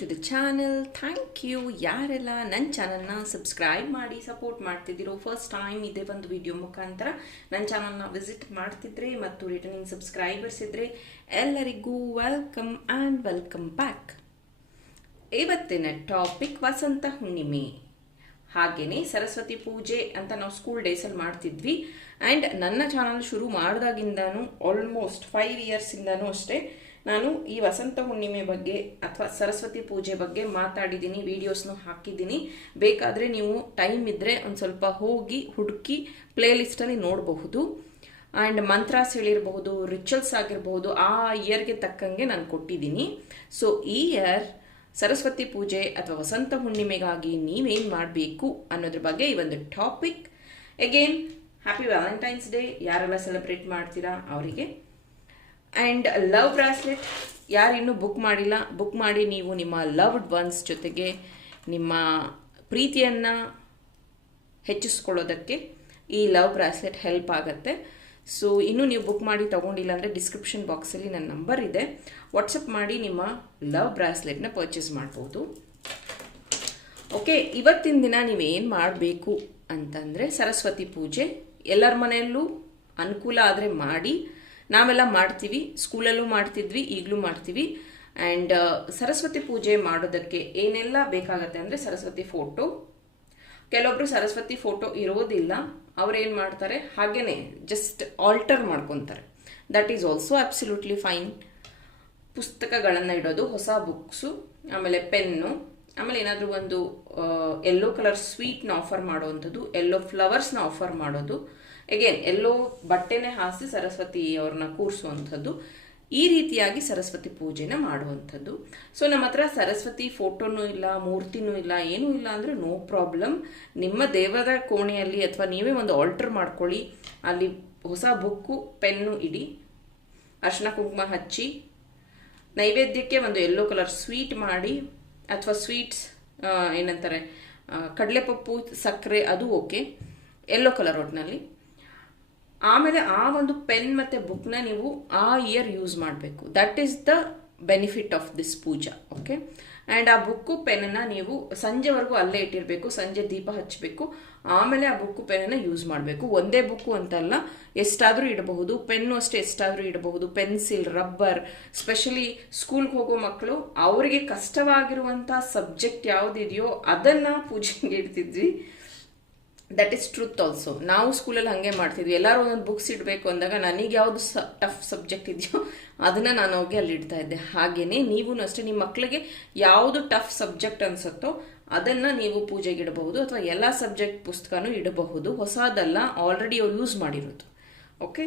To the channel thank you ಯಾರೆಲ್ಲ ನನ್ನ ಚಾನಲ್ನ ಸಬ್ಸ್ಕ್ರೈಬ್ ಮಾಡಿ ಸಪೋರ್ಟ್ ಮಾಡ್ತಿದ್ದೀರೋ ಫಸ್ಟ್ ಟೈಮ್ ಇದೇ ಒಂದು ವಿಡಿಯೋ ಮುಖಾಂತರ ನನ್ನ ಚಾನಲ್ನ ವಿಸಿಟ್ ಮಾಡ್ತಿದ್ರೆ ಮತ್ತು ರಿಟರ್ನಿಂಗ್ ಸಬ್ಸ್ಕ್ರೈಬರ್ಸ್ ಇದ್ದರೆ ಎಲ್ಲರಿಗೂ ವೆಲ್ಕಮ್ ಆ್ಯಂಡ್ ವೆಲ್ಕಮ್ ಬ್ಯಾಕ್ ಇವತ್ತಿನ ಟಾಪಿಕ್ ವಸಂತ ಹುಣ್ಣಿಮೆ. ಹಾಗೆಯೇ ಸರಸ್ವತಿ ಪೂಜೆ ಅಂತ ನಾವು ಸ್ಕೂಲ್ ಡೇಸಲ್ಲಿ ಮಾಡ್ತಿದ್ವಿ. ಆ್ಯಂಡ್ ನನ್ನ ಚಾನಲ್ ಶುರು ಮಾಡಿದಾಗಿಂದನೂ ಆಲ್ಮೋಸ್ಟ್ ಫೈವ್ ಇಯರ್ಸಿಂದನೂ ಅಷ್ಟೇ. ನಾನು ಈ ವಸಂತ ಹುಣ್ಣಿಮೆ ಬಗ್ಗೆ ಅಥವಾ ಸರಸ್ವತಿ ಪೂಜೆ ಬಗ್ಗೆ ಮಾತಾಡಿದ್ದೀನಿ ವೀಡಿಯೋಸ್ನು ಹಾಕಿದ್ದೀನಿ. ಬೇಕಾದರೆ ನೀವು ಟೈಮ್ ಇದ್ದರೆ ಒಂದು ಸ್ವಲ್ಪ ಹೋಗಿ ಹುಡುಕಿ ಪ್ಲೇಲಿಸ್ಟಲ್ಲಿ ನೋಡಬಹುದು. ಆ್ಯಂಡ್ ಮಂತ್ರಾಸ್ ಹೇಳಿರಬಹುದು ರಿಚುವಲ್ಸ್ ಆಗಿರಬಹುದು, ಆ ಇಯರ್ಗೆ ತಕ್ಕಂಗೆ ನಾನು ಕೊಟ್ಟಿದ್ದೀನಿ. ಸೊ ಈ ಇಯರ್ ಸರಸ್ವತಿ ಪೂಜೆ ಅಥವಾ ವಸಂತ ಹುಣ್ಣಿಮೆಗಾಗಿ ನೀವೇನು ಮಾಡಬೇಕು ಅನ್ನೋದ್ರ ಬಗ್ಗೆ ಈ ಒಂದು topic again happy Valentine's day ಯಾರೆಲ್ಲ ಸೆಲೆಬ್ರೇಟ್ ಮಾಡ್ತೀರಾ ಅವರಿಗೆ? ಆ್ಯಂಡ್ ಲವ್ ಬ್ರಾಸ್ಲೆಟ್ ಯಾರಿನ್ನೂ ಬುಕ್ ಮಾಡಿಲ್ಲ ಬುಕ್ ಮಾಡಿ ನೀವು ನಿಮ್ಮ ಲವ್ಡ್ ಒನ್ಸ್ ಜೊತೆಗೆ ನಿಮ್ಮ ಪ್ರೀತಿಯನ್ನು ಹೆಚ್ಚಿಸ್ಕೊಳ್ಳೋದಕ್ಕೆ ಈ ಲವ್ ಬ್ರಾಸ್ಲೆಟ್ ಹೆಲ್ಪ್ ಆಗುತ್ತೆ. ಸೊ ಇನ್ನೂ ನೀವು ಬುಕ್ ಮಾಡಿ ತೊಗೊಂಡಿಲ್ಲ ಅಂದರೆ ಡಿಸ್ಕ್ರಿಪ್ಷನ್ ಬಾಕ್ಸಲ್ಲಿ ನನ್ನ ನಂಬರ್ ಇದೆ. ವಾಟ್ಸಪ್ ಮಾಡಿ ನಿಮ್ಮ ಲವ್ ಬ್ರಾಸ್ಲೆಟ್ನ ಪರ್ಚೇಸ್ ಮಾಡ್ಬೋದು. ಓಕೆ ಇವತ್ತಿನ ದಿನ ನೀವೇನು ಮಾಡಬೇಕು ಅಂತಂದರೆ ಸರಸ್ವತಿ ಪೂಜೆ. ಎಲ್ಲರ ಮನೆಯಲ್ಲೂ ಅನುಕೂಲ ಆದರೆ ಮಾಡಿ. ನಾವೆಲ್ಲ ಮಾಡ್ತೀವಿ, ಸ್ಕೂಲಲ್ಲೂ ಮಾಡ್ತಿದ್ವಿ, ಈಗಲೂ ಮಾಡ್ತೀವಿ. ಆ್ಯಂಡ್ ಸರಸ್ವತಿ ಪೂಜೆ ಮಾಡೋದಕ್ಕೆ ಏನೆಲ್ಲ ಬೇಕಾಗತ್ತೆ ಅಂದರೆ ಸರಸ್ವತಿ ಫೋಟೋ ಕೆಲವೊಬ್ರು ಸರಸ್ವತಿ ಫೋಟೋ ಇರೋದಿಲ್ಲ, ಅವರೇನು ಮಾಡ್ತಾರೆ? ಹಾಗೇನೆ ಜಸ್ಟ್ ಆಲ್ಟರ್ ಮಾಡ್ಕೊತಾರೆ. That is also absolutely fine ಪುಸ್ತಕಗಳನ್ನು ಇಡೋದು, ಹೊಸ ಬುಕ್ಸು ಆಮೇಲೆ ಪೆನ್ನು ಆಮೇಲೆ ಏನಾದರೂ ಒಂದು ಎಲ್ಲೋ ಕಲರ್ ಸ್ವೀಟ್ನ ಆಫರ್ ಮಾಡುವಂಥದ್ದು ಎಲ್ಲೋ ಫ್ಲವರ್ಸ್ನ ಆಫರ್ ಮಾಡೋದು. ಎಗೇನ್ ಎಲ್ಲೋ ಬಟ್ಟೆನೇ ಹಾಸಿ ಸರಸ್ವತಿ ಅವ್ರನ್ನ ಕೂರಿಸುವಂಥದ್ದು, ಈ ರೀತಿಯಾಗಿ ಸರಸ್ವತಿ ಪೂಜೆನ ಮಾಡುವಂಥದ್ದು. ಸೊ ನಮ್ಮ ಹತ್ರ ಸರಸ್ವತಿ ಫೋಟೋನೂ ಇಲ್ಲ, ಮೂರ್ತಿನೂ ಇಲ್ಲ, ಏನೂ ಇಲ್ಲ ಅಂದರೆ ನೋ ಪ್ರಾಬ್ಲಮ್. ನಿಮ್ಮ ದೇವರ ಕೋಣೆಯಲ್ಲಿ ಅಥವಾ ನೀವೇ ಒಂದು ಆಲ್ಟರ್ ಮಾಡ್ಕೊಳ್ಳಿ, ಅಲ್ಲಿ ಹೊಸ ಬುಕ್ಕು, ಪೆನ್ನು ಇಡಿ ಅರ್ಶಿನ ಕುಂಕುಮ ಹಚ್ಚಿ, ನೈವೇದ್ಯಕ್ಕೆ ಒಂದು ಯೆಲ್ಲೋ ಕಲರ್ ಸ್ವೀಟ್ ಮಾಡಿ, ಅಥವಾ ಸ್ವೀಟ್ಸ್ ಏನಂತಾರೆ ಕಡಲೆಪಪ್ಪು, ಸಕ್ಕರೆ, ಅದು ಓಕೆ. ಯೆಲ್ಲೋ ಕಲರ್ ಒಟ್ಟಿನಲ್ಲಿ ಆಮೇಲೆ ಆ ಒಂದು ಪೆನ್ ಮತ್ತು ಬುಕ್ನ ನೀವು ಆ ಇಯರ್ ಯೂಸ್ ಮಾಡಬೇಕು. That is the benefit of this puja okay and ಆ ಬುಕ್ಕು ಪೆನ್ನನ್ನು ನೀವು ಸಂಜೆವರೆಗೂ ಅಲ್ಲೇ ಇಟ್ಟಿರಬೇಕು, ಸಂಜೆ ದೀಪ ಹಚ್ಚಬೇಕು ಆಮೇಲೆ ಆ ಬುಕ್ಕು ಪೆನ್ನನ್ನು ಯೂಸ್ ಮಾಡಬೇಕು. ಒಂದೇ ಬುಕ್ಕು ಅಂತಲ್ಲ, ಎಷ್ಟಾದರೂ ಇಡಬಹುದು ಪೆನ್ನು ಅಷ್ಟೇ ಎಷ್ಟಾದರೂ ಇಡಬಹುದು ಪೆನ್ಸಿಲ್ ರಬ್ಬರ್ ಸ್ಪೆಷಲಿ ಸ್ಕೂಲ್ಗೆ ಹೋಗೋ ಮಕ್ಕಳು ಅವರಿಗೆ ಕಷ್ಟವಾಗಿರುವಂಥ ಸಬ್ಜೆಕ್ಟ್ ಯಾವುದಿದೆಯೋ ಅದನ್ನು ಪೂಜೆಗೆ ಇಡ್ತಿದ್ವಿ. ದಟ್ ಈಸ್ ಟ್ರೂತ್ ಆಲ್ಸೋ ನಾವು ಸ್ಕೂಲಲ್ಲಿ ಹಾಗೆ ಮಾಡ್ತಿದ್ವಿ. ಎಲ್ಲರೂ ಒಂದೊಂದು ಬುಕ್ಸ್ ಇಡಬೇಕು ಅಂದಾಗ ನನಗೆ ಯಾವುದು ಸ ಟಫ್ ಸಬ್ಜೆಕ್ಟ್ ಇದೆಯೋ ಅದನ್ನು ನಾನು ಹೋಗಿ ಅಲ್ಲಿ ಇಡ್ತಾ ಇದ್ದೆ. ಹಾಗೆಯೇ ನೀವು ಅಷ್ಟೇ ನಿಮ್ಮ ಮಕ್ಕಳಿಗೆ ಯಾವುದು ಟಫ್ ಸಬ್ಜೆಕ್ಟ್ ಅನಿಸುತ್ತೋ ಅದನ್ನು ನೀವು ಪೂಜೆಗೆ ಇಡಬಹುದು ಅಥವಾ ಎಲ್ಲ ಸಬ್ಜೆಕ್ಟ್ ಪುಸ್ತಕನೂ ಇಡಬಹುದು. ಹೊಸದಲ್ಲ ಆಲ್ರೆಡಿ ಅವ್ರು ಯೂಸ್ ಮಾಡಿರೋದು. ಓಕೆ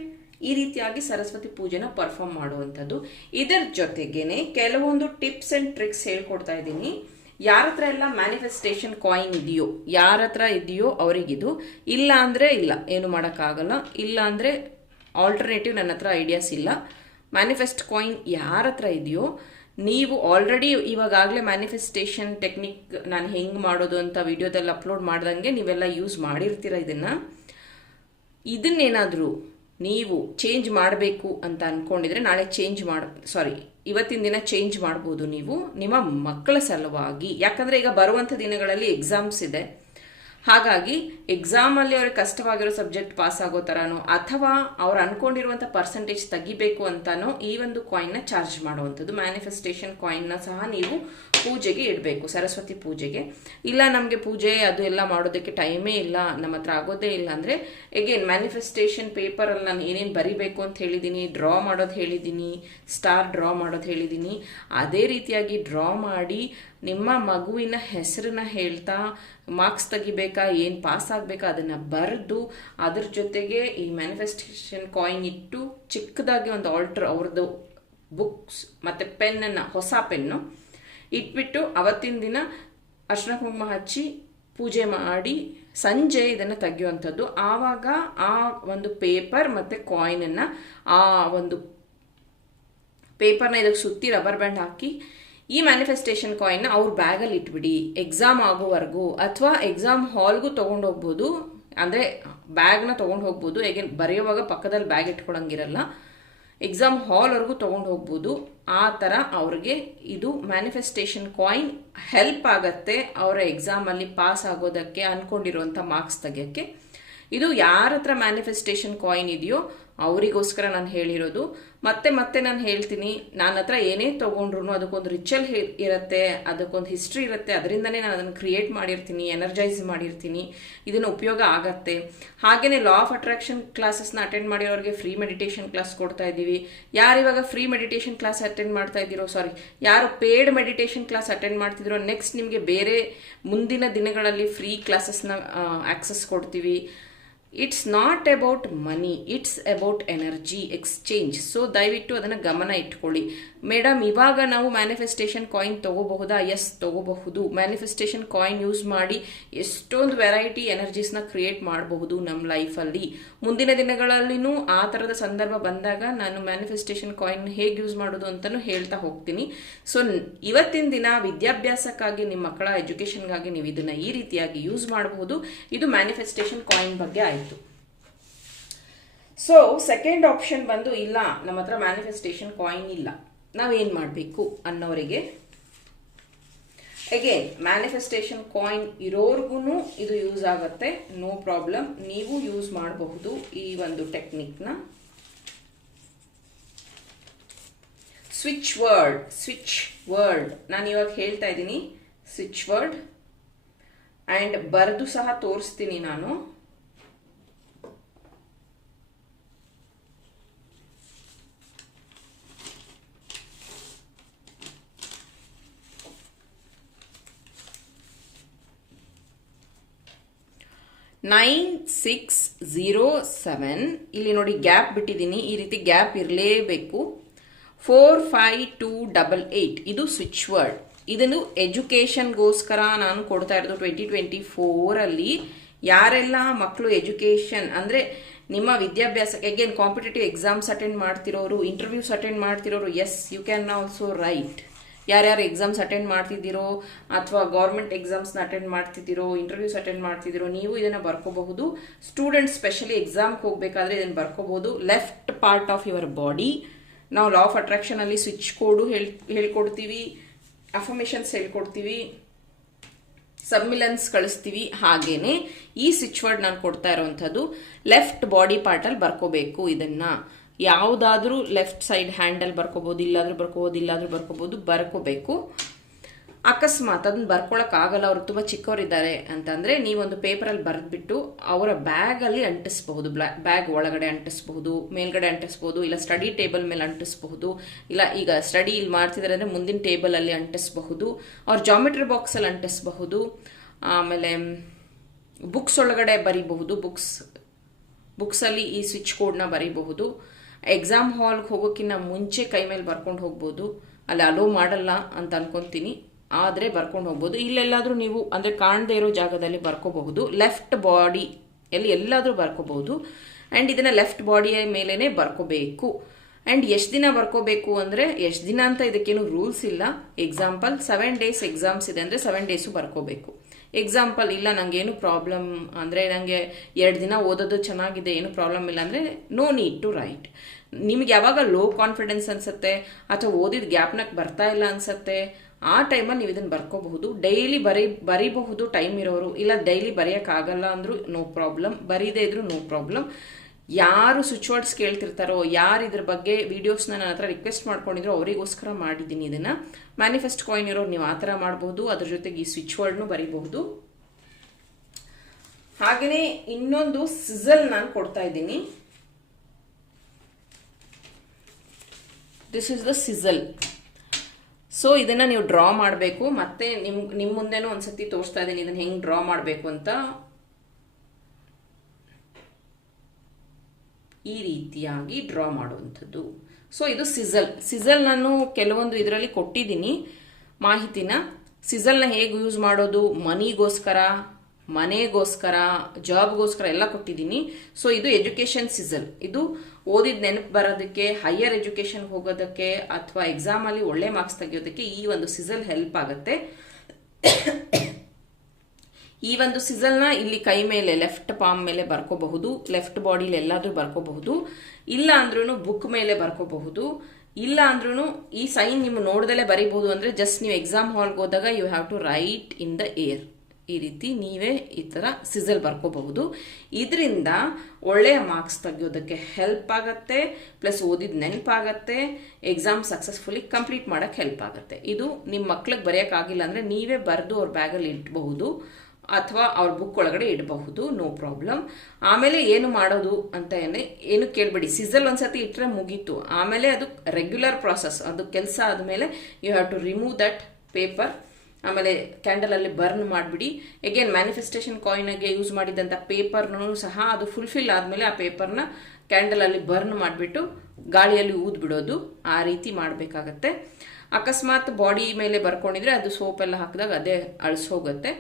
ಈ ರೀತಿಯಾಗಿ ಸರಸ್ವತಿ ಪೂಜೆನ ಪರ್ಫಾರ್ಮ್ ಮಾಡುವಂಥದ್ದು. ಇದರ ಜೊತೆಗೇನೆ ಕೆಲವೊಂದು ಟಿಪ್ಸ್ ಆ್ಯಂಡ್ ಟ್ರಿಕ್ಸ್ ಹೇಳ್ಕೊಡ್ತಾ ಇದ್ದೀನಿ. ಯಾರ ಹತ್ರ ಎಲ್ಲ ಮ್ಯಾನಿಫೆಸ್ಟೇಷನ್ ಕಾಯಿನ್ ಇದೆಯೋ ಯಾರ ಹತ್ರ ಇದೆಯೋ ಅವರಿಗಿದು. ಇಲ್ಲ ಅಂದರೆ ಇಲ್ಲ, ಏನು ಮಾಡೋಕ್ಕಾಗಲ್ಲ. ಇಲ್ಲ ಅಂದರೆ ಆಲ್ಟರ್ನೇಟಿವ್ ನನ್ನ ಹತ್ರ ಐಡಿಯಾಸ್ ಇಲ್ಲ. ಮ್ಯಾನಿಫೆಸ್ಟ್ ಕಾಯಿನ್ ಯಾರ ಹತ್ರ ಇದೆಯೋ, ನೀವು ಆಲ್ರೆಡಿ ಇವಾಗಾಗಲೇ ಮ್ಯಾನಿಫೆಸ್ಟೇಷನ್ ಟೆಕ್ನಿಕ್ ನಾನು ಹೆಂಗೆ ಮಾಡೋದು ಅಂತ ವಿಡಿಯೋದಲ್ಲಿ ಅಪ್ಲೋಡ್ ಮಾಡ್ದಂಗೆ ನೀವೆಲ್ಲ ಯೂಸ್ ಮಾಡಿರ್ತೀರ ಇದನ್ನು? ಇದನ್ನೇನಾದರೂ ನೀವು ಚೇಂಜ್ ಮಾಡಬೇಕು ಅಂತ ಅಂದ್ಕೊಂಡಿದ್ರೆ ನಾಳೆ ಚೇಂಜ್ ಮಾಡ ಸಾರಿ ಇವತ್ತಿನ ದಿನ ಚೇಂಜ್ ಮಾಡ್ಬೋದು ನೀವು ನಿಮ್ಮ ಮಕ್ಕಳ ಸಲುವಾಗಿ. ಯಾಕಂದರೆ ಈಗ ಬರುವಂಥ ದಿನಗಳಲ್ಲಿ ಎಕ್ಸಾಮ್ಸ್ ಇದೆ. ಹಾಗಾಗಿ ಎಕ್ಸಾಮಲ್ಲಿ ಅವ್ರಿಗೆ ಕಷ್ಟವಾಗಿರೋ ಸಬ್ಜೆಕ್ಟ್ ಪಾಸ್ ಆಗೋ ಥರನೋ ಅಥವಾ ಅವ್ರು ಅಂದ್ಕೊಂಡಿರುವಂಥ ಪರ್ಸೆಂಟೇಜ್ ತೆಗಿಬೇಕು ಅಂತಾನೋ ಈ ಒಂದು ಕಾಯಿನ್ನ ಚಾರ್ಜ್ ಮಾಡುವಂಥದ್ದು. ಮ್ಯಾನಿಫೆಸ್ಟೇಷನ್ ಕಾಯಿನ್ನ ಸಹ ನೀವು ಪೂಜೆಗೆ ಇಡಬೇಕು, ಸರಸ್ವತಿ ಪೂಜೆಗೆ. ಇಲ್ಲ ನಮಗೆ ಪೂಜೆ ಅದು ಎಲ್ಲ ಮಾಡೋದಕ್ಕೆ ಟೈಮೇ ಇಲ್ಲ, ನಮ್ಮ ಹತ್ರ ಆಗೋದೇ ಇಲ್ಲ ಅಂದರೆ ಎಗೇನ್ ಮ್ಯಾನಿಫೆಸ್ಟೇಷನ್ ಪೇಪರಲ್ಲಿ ನಾನು ಏನೇನು ಬರಿಬೇಕು ಅಂತ ಹೇಳಿದ್ದೀನಿ ಡ್ರಾ ಮಾಡೋದು ಹೇಳಿದ್ದೀನಿ ಸ್ಟಾರ್ ಡ್ರಾ ಮಾಡೋದು ಹೇಳಿದ್ದೀನಿ ಅದೇ ರೀತಿಯಾಗಿ ಡ್ರಾ ಮಾಡಿ ನಿಮ್ಮ ಮಗುವಿನ ಹೆಸರನ್ನ ಹೇಳ್ತಾ ಮಾರ್ಕ್ಸ್ ತೆಗಿಬೇಕಾ, ಏನು ಪಾಸ್ ಆಗಬೇಕಾ ಅದನ್ನು ಬರೆದು ಅದ್ರ ಜೊತೆಗೆ ಈ ಮ್ಯಾನಿಫೆಸ್ಟೇಷನ್ ಕಾಯಿನ್ ಇಟ್ಟು ಚಿಕ್ಕದಾಗಿ ಒಂದು ಆಲ್ಟ್ರ್ ಅವ್ರದ್ದು ಬುಕ್ಸ್ ಮತ್ತು ಪೆನ್ನನ್ನು ಹೊಸ ಪೆನ್ನು ಇಟ್ಬಿಟ್ಟು ಅವತ್ತಿನ ದಿನ ಅರ್ಶನ ಕುಂಕುಮ ಹಚ್ಚಿ ಪೂಜೆ ಮಾಡಿ ಸಂಜೆ ಇದನ್ನು ತೆಗೆಯುವಂಥದ್ದು. ಆವಾಗ ಆ ಒಂದು ಪೇಪರ್ ಮತ್ತು ಕಾಯಿನನ್ನು ಆ ಒಂದು ಪೇಪರ್ನ ಇದಕ್ಕೆ ಸುತ್ತಿ ರಬ್ಬರ್ ಬ್ಯಾಂಡ್ ಹಾಕಿ ಈ ಮ್ಯಾನಿಫೆಸ್ಟೇಷನ್ ಕಾಯಿನ್ನ ಅವ್ರ ಬ್ಯಾಗಲ್ಲಿ ಇಟ್ಬಿಡಿ. ಎಕ್ಸಾಮ್ ಆಗೋವರೆಗೂ ಅಥವಾ ಎಕ್ಸಾಮ್ ಹಾಲ್ಗೂ ತೊಗೊಂಡು ಹೋಗ್ಬೋದು. ಅಂದರೆ ಬ್ಯಾಗ್ನ ತೊಗೊಂಡು ಹೋಗ್ಬೋದು. ಹೇಗೆ ಬರೆಯುವಾಗ ಪಕ್ಕದಲ್ಲಿ ಬ್ಯಾಗ್ ಇಟ್ಕೊಳಂಗಿರಲ್ಲ. ಎಕ್ಸಾಮ್ ಹಾಲ್ವರೆಗೂ ತೊಗೊಂಡು ಹೋಗ್ಬೋದು. ಆ ಥರ ಅವ್ರಿಗೆ ಇದು ಮ್ಯಾನಿಫೆಸ್ಟೇಷನ್ ಕಾಯಿನ್ ಹೆಲ್ಪ್ ಆಗತ್ತೆ ಅವರ ಎಕ್ಸಾಮಲ್ಲಿ ಪಾಸ್ ಆಗೋದಕ್ಕೆ ಅಂದ್ಕೊಂಡಿರುವಂಥ ಮಾರ್ಕ್ಸ್ ತೆಗಿಯೋಕ್ಕೆ. ಇದು ಯಾರ ಹತ್ರ ಮ್ಯಾನಿಫೆಸ್ಟೇಷನ್ ಕಾಯಿನ್ ಇದೆಯೋ ಅವರಿಗೋಸ್ಕರ ನಾನು ಹೇಳಿರೋದು. ಮತ್ತೆ ಮತ್ತೆ ನಾನು ಹೇಳ್ತೀನಿ ನನ್ನ ಹತ್ರ ಏನೇ ತೊಗೊಂಡ್ರು ಅದಕ್ಕೊಂದು ರಿಚುವಲ್ ಇರುತ್ತೆ, ಅದಕ್ಕೊಂದು ಹಿಸ್ಟ್ರಿ ಇರುತ್ತೆ, ಅದರಿಂದನೇ ನಾನು ಅದನ್ನು ಕ್ರಿಯೇಟ್ ಮಾಡಿರ್ತೀನಿ ಎನರ್ಜೈಸ್ ಮಾಡಿರ್ತೀನಿ, ಇದನ್ನು ಉಪಯೋಗ ಆಗತ್ತೆ. ಹಾಗೆಯೇ ಲಾ ಆಫ್ ಅಟ್ರಾಕ್ಷನ್ ಕ್ಲಾಸಸ್ನ ಅಟೆಂಡ್ ಮಾಡಿರೋರಿಗೆ ಫ್ರೀ ಮೆಡಿಟೇಷನ್ ಕ್ಲಾಸ್ ಕೊಡ್ತಾ ಇದ್ದೀವಿ. ಯಾರು ಇವಾಗ ಫ್ರೀ ಮೆಡಿಟೇಷನ್ ಕ್ಲಾಸ್ ಅಟೆಂಡ್ ಮಾಡ್ತಾ ಇದ್ದೀರೋ ಸಾರಿ ಯಾರು ಪೇಯ್ಡ್ ಮೆಡಿಟೇಷನ್ ಕ್ಲಾಸ್ ಅಟೆಂಡ್ ಮಾಡ್ತಿದ್ರೋ ನೆಕ್ಸ್ಟ್ ನಿಮಗೆ ಬೇರೆ ಮುಂದಿನ ದಿನಗಳಲ್ಲಿ ಫ್ರೀ ಕ್ಲಾಸಸ್ನ ಆಕ್ಸಸ್ ಕೊಡ್ತೀವಿ. It's not about money it's about energy exchange so ದಯವಿಟ್ಟು ಅದನ್ನು ಗಮನ ಇಟ್ಕೊಳ್ಳಿ. ಮೇಡಮ್, ಇವಾಗ ನಾವು ಮ್ಯಾನಿಫೆಸ್ಟೇಷನ್ ಕಾಯಿನ್ ತಗೋಬಹುದಾ? ಎಸ್ ತಗೋಬಹುದು. ಮ್ಯಾನಿಫೆಸ್ಟೇಷನ್ ಕಾಯಿನ್ ಯೂಸ್ ಮಾಡಿ ಎಷ್ಟೊಂದು ವೆರೈಟಿ ಎನರ್ಜೀಸ್ನ ಕ್ರಿಯೇಟ್ ಮಾಡಬಹುದು ನಮ್ಮ ಲೈಫಲ್ಲಿ ಮುಂದಿನ ದಿನಗಳಲ್ಲಿನೂ ಆ ಥರದ ಸಂದರ್ಭ ಬಂದಾಗ ನಾನು ಮ್ಯಾನಿಫೆಸ್ಟೇಷನ್ ಕಾಯಿನ್ ಹೇಗೆ ಯೂಸ್ ಮಾಡೋದು ಅಂತಲೂ ಹೇಳ್ತಾ ಹೋಗ್ತೀನಿ. ಸೊ ಇವತ್ತಿನ ದಿನ ವಿದ್ಯಾಭ್ಯಾಸಕ್ಕಾಗಿ ನಿಮ್ಮ ಮಕ್ಕಳ ಎಜುಕೇಷನ್ಗಾಗಿ ನೀವು ಇದನ್ನು ಈ ರೀತಿಯಾಗಿ ಯೂಸ್ ಮಾಡಬಹುದು. ಇದು ಮ್ಯಾನಿಫೆಸ್ಟೇಷನ್ ಕಾಯಿನ್ ಬಗ್ಗೆ ಆಯಿತು. ಸೊ ಸೆಕೆಂಡ್ ಆಪ್ಷನ್ ಬಂದು ಇಲ್ಲ. ನಮ್ಮ ಹತ್ರ ಮ್ಯಾನಿಫೆಸ್ಟೇಷನ್ ಕಾಯಿನ್ ಇಲ್ಲ. ನಾವೇನು ಮಾಡಬೇಕು ಅನ್ನೋರಿಗೆ? ಅಗೇನ್ ಮ್ಯಾನಿಫೆಸ್ಟೇಷನ್ ಕಾಯಿನ್ ಇರೋರ್ಗು ಇದು ಯೂಸ್ ಆಗುತ್ತೆ. ನೋ ಪ್ರಾಬ್ಲಮ್ ನೀವು ಯೂಸ್ ಮಾಡಬಹುದು ಈ ಒಂದು ಟೆಕ್ನಿಕ್ನ ಸ್ವಿಚ್ ವರ್ಡ್ ಸ್ವಿಚ್ ವರ್ಡ್ ನಾನು ಇವಾಗ ಹೇಳ್ತಾ ಇದ್ದೀನಿ. ಸ್ವಿಚ್ ವರ್ಡ್ ಆ್ಯಂಡ್ ಬರೆದು ಸಹ ತೋರಿಸ್ತೀನಿ ನಾನು. Nine six zero seven. ಇಲ್ಲಿ ನೋಡಿ ಗ್ಯಾಪ್ ಬಿಟ್ಟಿದ್ದೀನಿ. ಈ ರೀತಿ ಗ್ಯಾಪ್ ಇರಲೇಬೇಕು. Four five two double eight ಇದು ಸ್ವಿಚ್ ವರ್ಡ್. ಇದನ್ನು ಎಜುಕೇಷನ್ಗೋಸ್ಕರ ನಾನು ಕೊಡ್ತಾ ಇರೋದು ಟ್ವೆಂಟಿ ಟ್ವೆಂಟಿ ಫೋರಲ್ಲಿ. ಯಾರೆಲ್ಲ ಮಕ್ಕಳು ಎಜುಕೇಷನ್ ಅಂದರೆ ನಿಮ್ಮ ವಿದ್ಯಾಭ್ಯಾಸ ಎಗೇನ್ ಕಾಂಪಿಟೇಟಿವ್ ಎಕ್ಸಾಮ್ಸ್ ಅಟೆಂಡ್ ಮಾಡ್ತಿರೋರು interviews attend ಮಾಡ್ತಿರೋರು yes you can also write ಯಾರ್ಯಾರು ಎಕ್ಸಾಮ್ಸ್ ಅಟೆಂಡ್ ಮಾಡ್ತಿದ್ದೀರೋ ಅಥವಾ ಗೌರ್ಮೆಂಟ್ ಎಕ್ಸಾಮ್ಸ್ನ ಅಟೆಂಡ್ ಮಾಡ್ತಿದ್ದೀರೋ ಇಂಟರ್ವ್ಯೂಸ್ ಅಟೆಂಡ್ ಮಾಡ್ತಿದ್ದೀರೋ, ನೀವು ಇದನ್ನು ಬರ್ಕೋಬಹುದು. ಸ್ಟೂಡೆಂಟ್ಸ್ ಸ್ಪೆಷಲಿ ಎಕ್ಸಾಮ್ಗೆ ಹೋಗಬೇಕಾದ್ರೆ ಇದನ್ನು ಬರ್ಕೋಬಹುದು. Left part of your body ನಾವು ಲಾ ಆಫ್ ಅಟ್ರಾಕ್ಷನಲ್ಲಿ ಸ್ವಿಚ್ ಕೋಡು ಹೇಳಿ, ಹೇಳ್ಕೊಡ್ತೀವಿ ಅಫರ್ಮೇಷನ್ಸ್ ಹೇಳ್ಕೊಡ್ತೀವಿ ಸಬ್ಮಿಲನ್ಸ್ ಕಳಿಸ್ತೀವಿ ಹಾಗೇನೆ. ಈ ಸ್ವಿಚ್ ವರ್ಡ್ ನಾನು ಕೊಡ್ತಾ ಇರೋವಂಥದ್ದು ಲೆಫ್ಟ್ ಬಾಡಿ ಪಾರ್ಟಲ್ಲಿ ಬರ್ಕೋಬೇಕು ಇದನ್ನು. ಯಾವುದಾದ್ರೂ ಲೆಫ್ಟ್ ಸೈಡ್ ಹ್ಯಾಂಡಲ್ ಬರ್ಕೋಬೋದು, ಇಲ್ಲಾದ್ರೂ ಬರ್ಕೋಬೋದು ಇಲ್ಲಾದ್ರೂ ಬರ್ಕೋಬೋದು, ಬರ್ಕೋಬೇಕು. ಅಕಸ್ಮಾತ್ ಅದನ್ನ ಬರ್ಕೊಳಕ್ಕಾಗಲ್ಲ ಅವರು ತುಂಬ ಚಿಕ್ಕವರಿದ್ದಾರೆ ಅಂತಂದರೆ ನೀವೊಂದು ಪೇಪರಲ್ಲಿ ಬರೆದ್ಬಿಟ್ಟು ಅವರ ಬ್ಯಾಗಲ್ಲಿ ಅಂಟಿಸಬಹುದು ಬ್ಯಾಗ್ ಒಳಗಡೆ ಅಂಟಿಸಬಹುದು, ಮೇಲ್ಗಡೆ ಅಂಟಿಸಬಹುದು, ಇಲ್ಲ ಸ್ಟಡಿ ಟೇಬಲ್ ಮೇಲೆ ಅಂಟಿಸಬಹುದು, ಇಲ್ಲ ಈಗ ಸ್ಟಡಿ ಇಲ್ಲಿ ಮಾಡ್ತಿದ್ದಾರೆ ಅಂದರೆ ಮುಂದಿನ ಟೇಬಲಲ್ಲಿ ಅಂಟಿಸಬಹುದು, ಅವ್ರ ಬಾಕ್ಸ್ ಬಾಕ್ಸಲ್ಲಿ ಅಂಟಿಸಬಹುದು, ಆಮೇಲೆ ಬುಕ್ಸ್ ಒಳಗಡೆ ಬರೀಬಹುದು ಬುಕ್ಸ್ ಬುಕ್ಸಲ್ಲಿ ಈ ಸ್ವಿಚ್ ಕೋಡ್ನ ಬರೀಬಹುದು. ಎಕ್ಸಾಮ್ ಹಾಲ್ಗೆ ಹೋಗೋಕ್ಕಿಂತ ಮುಂಚೆ ಕೈ ಮೇಲೆ ಬರ್ಕೊಂಡು ಹೋಗ್ಬೋದು. ಅಲ್ಲಿ ಅಲೋ ಮಾಡಲ್ಲ ಅಂತ ಅನ್ಕೊಂತೀನಿ. ಆದರೆ ಬರ್ಕೊಂಡು ಹೋಗ್ಬೋದು. ಇಲ್ಲೆಲ್ಲಾದರೂ ನೀವು, ಅಂದರೆ ಕಾಣದೇ ಇರೋ ಜಾಗದಲ್ಲಿ ಬರ್ಕೋಬಹುದು. ಲೆಫ್ಟ್ ಬಾಡಿ ಎಲ್ಲಿ ಎಲ್ಲಾದರೂ ಬರ್ಕೋಬಹುದು. ಆ್ಯಂಡ್ ಇದನ್ನು ಲೆಫ್ಟ್ ಬಾಡಿಯ ಮೇಲೇ ಬರ್ಕೋಬೇಕು. ಆ್ಯಂಡ್ ಎಷ್ಟು ದಿನ ಬರ್ಕೋಬೇಕು ಅಂದರೆ, ಎಷ್ಟು ದಿನ ಅಂತ ಇದಕ್ಕೇನು ರೂಲ್ಸ್ ಇಲ್ಲ. ಎಕ್ಸಾಂಪಲ್ ಸೆವೆನ್ ಡೇಸ್ ಎಕ್ಸಾಮ್ಸ್ ಇದೆ ಅಂದರೆ ಸೆವೆನ್ ಡೇಸು ಬರ್ಕೋಬೇಕು. ಎಕ್ಸಾಂಪಲ್ ಇಲ್ಲ ನನಗೇನು ಪ್ರಾಬ್ಲಮ್ ಅಂದರೆ ನನಗೆ ಎರಡು ದಿನ ಓದೋದು ಚೆನ್ನಾಗಿದೆ, ಏನು ಪ್ರಾಬ್ಲಮ್ ಇಲ್ಲ ಅಂದರೆ ನೋ ನೀಡ್ ಟು ರೈಟ್ ನಿಮ್ಗೆ ಯಾವಾಗ ಲೋ ಕಾನ್ಫಿಡೆನ್ಸ್ ಅನ್ಸುತ್ತೆ, ಅಥವಾ ಓದಿದ ಗ್ಯಾಪ್ನಾಗ ಬರ್ತಾ ಇಲ್ಲ ಅನ್ಸುತ್ತೆ, ಆ ಟೈಮಲ್ಲಿ ನೀವು ಇದನ್ನು ಬರ್ಕೋಬಹುದು. ಡೈಲಿ ಬರಿ, ಬರಿಬಹುದು ಟೈಮ್ ಇರೋರು, ಇಲ್ಲ ಡೈಲಿ ಬರೆಯೋಕ್ಕಾಗಲ್ಲ ಅಂದರೂ ನೋ ಪ್ರಾಬ್ಲಮ್ ಬರೀದೇ ಇದ್ರೂ ನೋ ಪ್ರಾಬ್ಲಮ್ ಯಾರು ಸ್ವಿಚ್ ವರ್ಡ್ಸ್ ಕೇಳ್ತಿರ್ತಾರೋ, ಯಾರು ಇದ್ರ ಬಗ್ಗೆ ವೀಡಿಯೋಸ್ನ ನನ್ನ ಹತ್ರ ರಿಕ್ವೆಸ್ಟ್ ಮಾಡ್ಕೊಂಡಿದ್ರು ಅವರಿಗೋಸ್ಕರ ಮಾಡಿದ್ದೀನಿ ಇದನ್ನು. ಮ್ಯಾನಿಫೆಸ್ಟ್ ಕಾಯಿನ್ ಇರೋರು ನೀವು ಆ ಥರ ಮಾಡ್ಬೋದು, ಅದ್ರ ಜೊತೆಗೆ ಈ ಸ್ವಿಚ್ ವರ್ಡ್ನು ಬರೀಬಹುದು. ಹಾಗೆಯೇ ಇನ್ನೊಂದು ಸಿಝಲ್ ನಾನು ಕೊಡ್ತಾ ಇದ್ದೀನಿ. This is the sigil so ಇದನ್ನು ನೀವು ಡ್ರಾ ಮಾಡಬೇಕು, ಮತ್ತೆ ನಿಮ್ ನಿಮ್ಮ ಮುಂದೆನೂ ಒಂದ್ಸತಿ ತೋರಿಸ್ತಾ ಇದ್ದೀನಿ, ಇದನ್ನು ಹೆಂಗೆ ಡ್ರಾ ಮಾಡಬೇಕು ಅಂತ. ಈ ರೀತಿಯಾಗಿ ಡ್ರಾ ಮಾಡುವಂಥದ್ದು. ಸೊ ಇದು ಸಿಝಲ್ ಸಿಝಲ್ ನಾನು ಕೆಲವೊಂದು ಇದರಲ್ಲಿ ಕೊಟ್ಟಿದ್ದೀನಿ. ಮಾಹಿತಿನ. ಸಿಸಲ್ನ ಹೇಗೆ ಯೂಸ್ ಮಾಡೋದು? ಮನಿಗೋಸ್ಕರ, ಮನೆಗೋಸ್ಕರ ಜಾಬ್ಗೋಸ್ಕರ ಎಲ್ಲ ಕೊಟ್ಟಿದ್ದೀನಿ. ಸೊ ಇದು ಎಜುಕೇಷನ್ ಸಿಝಲ್ ಇದು ಓದಿದ ನೆನಪು ಬರೋದಕ್ಕೆ ಹೈಯರ್ ಎಜುಕೇಷನ್ ಹೋಗೋದಕ್ಕೆ ಅಥವಾ ಎಕ್ಸಾಮಲ್ಲಿ ಒಳ್ಳೆ ಮಾರ್ಕ್ಸ್ ತೆಗಿಯೋದಕ್ಕೆ ಈ ಒಂದು ಸಿಝಲ್ ಹೆಲ್ಪ್ ಆಗುತ್ತೆ. ಈ ಒಂದು ಸಿಸಲ್ನ ಇಲ್ಲಿ ಕೈ ಮೇಲೆ ಲೆಫ್ಟ್ ಪಾಮ್ ಮೇಲೆ ಬರ್ಕೋಬಹುದು ಲೆಫ್ಟ್ ಬಾಡಿಲಿ ಎಲ್ಲಾದರೂ ಬರ್ಕೋಬಹುದು, ಇಲ್ಲ ಅಂದ್ರೂ ಬುಕ್ ಮೇಲೆ ಬರ್ಕೋಬಹುದು, ಇಲ್ಲ ಅಂದ್ರೂ ಈ ಸೈನ್ ನೀವು ನೋಡ್ದಲೇ ಬರೀಬಹುದು ಅಂದ್ರೆ ಜಸ್ಟ್ ನೀವು ಎಕ್ಸಾಮ್ ಹಾಲ್ಗೆ ಹೋದಾಗ you have to write in the air ಈ ರೀತಿ ನೀವೇ ಈ ಥರ ಸಿಸಲ್ ಬರ್ಕೋಬಹುದು. ಇದರಿಂದ ಒಳ್ಳೆಯ ಮಾರ್ಕ್ಸ್ ತೆಗಿಯೋದಕ್ಕೆ ಹೆಲ್ಪ್ ಆಗುತ್ತೆ ಪ್ಲಸ್ ಓದಿದ ನೆನಪಾಗತ್ತೆ ಎಕ್ಸಾಮ್ ಸಕ್ಸಸ್ಫುಲಿ ಕಂಪ್ಲೀಟ್ ಮಾಡೋಕ್ಕೆ ಹೆಲ್ಪ್ ಆಗುತ್ತೆ. ಇದು ನಿಮ್ಮ ಮಕ್ಳಿಗೆ ಬರೆಯಕ್ಕಾಗಿಲ್ಲ ಅಂದರೆ ನೀವೇ ಬರೆದು ಅವ್ರ ಬ್ಯಾಗಲ್ಲಿ ಇಟ್ಬಹುದು. ಅಥವಾ ಅವ್ರ ಬುಕ್ ಒಳಗಡೆ ಇಡಬಹುದು ನೋ ಪ್ರಾಬ್ಲಮ್ ಆಮೇಲೆ ಏನು ಮಾಡೋದು ಅಂತ ಏನೇ ಏನು ಕೇಳಬೇಡಿ. ಸಿಝಲ್ ಒಂದ್ಸತಿ ಇಟ್ಟರೆ ಮುಗೀತು. ಆಮೇಲೆ ಅದು ರೆಗ್ಯುಲರ್ ಪ್ರಾಸೆಸ್ ಅದು ಕೆಲಸ ಆದಮೇಲೆ you have to remove that paper ಆಮೇಲೆ ಕ್ಯಾಂಡಲಲ್ಲಿ ಬರ್ನ್ ಮಾಡಿಬಿಡಿ. ಎಗೇನ್ ಮ್ಯಾನಿಫೆಸ್ಟೇಷನ್ ಕಾಯಿನ್ಗೆ ಯೂಸ್ ಮಾಡಿದಂಥ ಪೇಪರ್ನೂ ಸಹ ಅದು ಫುಲ್ಫಿಲ್ ಆದಮೇಲೆ ಆ ಪೇಪರ್ನ ಕ್ಯಾಂಡಲಲ್ಲಿ ಬರ್ನ್ ಮಾಡಿಬಿಟ್ಟು ಗಾಳಿಯಲ್ಲಿ ಊದ್ಬಿಡೋದು. ಆ ರೀತಿ ಮಾಡಬೇಕಾಗತ್ತೆ. ಅಕಸ್ಮಾತ್ ಬಾಡಿ ಮೇಲೆ ಬರ್ಕೊಂಡಿದ್ರೆ ಅದು ಸೋಪ್ ಎಲ್ಲ ಹಾಕಿದಾಗ ಅದೇ ಅಳಿಸೋಗುತ್ತೆ.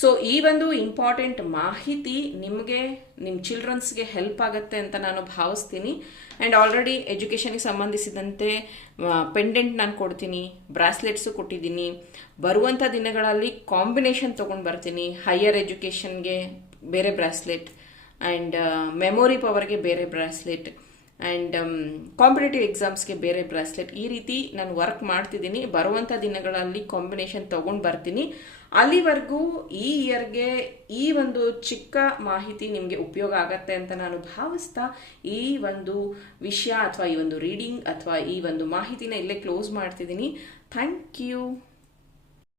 ಸೊ ಈ ಒಂದು ಇಂಪಾರ್ಟೆಂಟ್ ಮಾಹಿತಿ ನಿಮಗೆ ನಿಮ್ಮ ಚಿಲ್ಡ್ರನ್ಸ್ಗೆ ಹೆಲ್ಪ್ ಆಗುತ್ತೆ ಅಂತ ನಾನು ಭಾವಿಸ್ತೀನಿ. ಆ್ಯಂಡ್ ಆಲ್ರೆಡಿ ಎಜುಕೇಷನ್ಗೆ ಸಂಬಂಧಿಸಿದಂತೆ ಪೆಂಡೆಂಟ್ ನಾನು ಕೊಡ್ತೀನಿ ಬ್ರಾಸ್ಲೆಟ್ಸು ಕೊಟ್ಟಿದ್ದೀನಿ. ಬರುವಂಥ ದಿನಗಳಲ್ಲಿ ಕಾಂಬಿನೇಷನ್ ತೊಗೊಂಡು ಬರ್ತೀನಿ. ಹೈಯರ್ ಎಜುಕೇಷನ್ಗೆ ಬೇರೆ ಬ್ರಾಸ್ಲೆಟ್ ಆ್ಯಂಡ್ ಮೆಮೊರಿ ಪವರ್ಗೆ ಬೇರೆ ಬ್ರಾಸ್ಲೆಟ್ ಆ್ಯಂಡ್ ಕಾಂಪಿಟೇಟಿವ್ ಎಕ್ಸಾಮ್ಸ್ಗೆ ಬೇರೆ ಬ್ರಾಸ್ಲೆಟ್ ಈ ರೀತಿ ನಾನು ವರ್ಕ್ ಮಾಡ್ತಿದ್ದೀನಿ. ಬರುವಂಥ ದಿನಗಳಲ್ಲಿ ಕಾಂಬಿನೇಷನ್ ತೊಗೊಂಡು ಬರ್ತೀನಿ. ಅಲ್ಲಿವರೆಗೂ ಈ ಇಯರ್ಗೆ ಈ ಒಂದು ಚಿಕ್ಕ ಮಾಹಿತಿ ನಿಮಗೆ ಉಪಯೋಗ ಆಗತ್ತೆ ಅಂತ ನಾನು ಭಾವಿಸ್ತಾ ಈ ಒಂದು ವಿಷಯ ಅಥವಾ ಈ ಒಂದು ರೀಡಿಂಗ್ ಅಥವಾ ಈ ಒಂದು ಮಾಹಿತಿನ ಇಲ್ಲೇ ಕ್ಲೋಸ್ ಮಾಡ್ತಿದ್ದೀನಿ. Thank you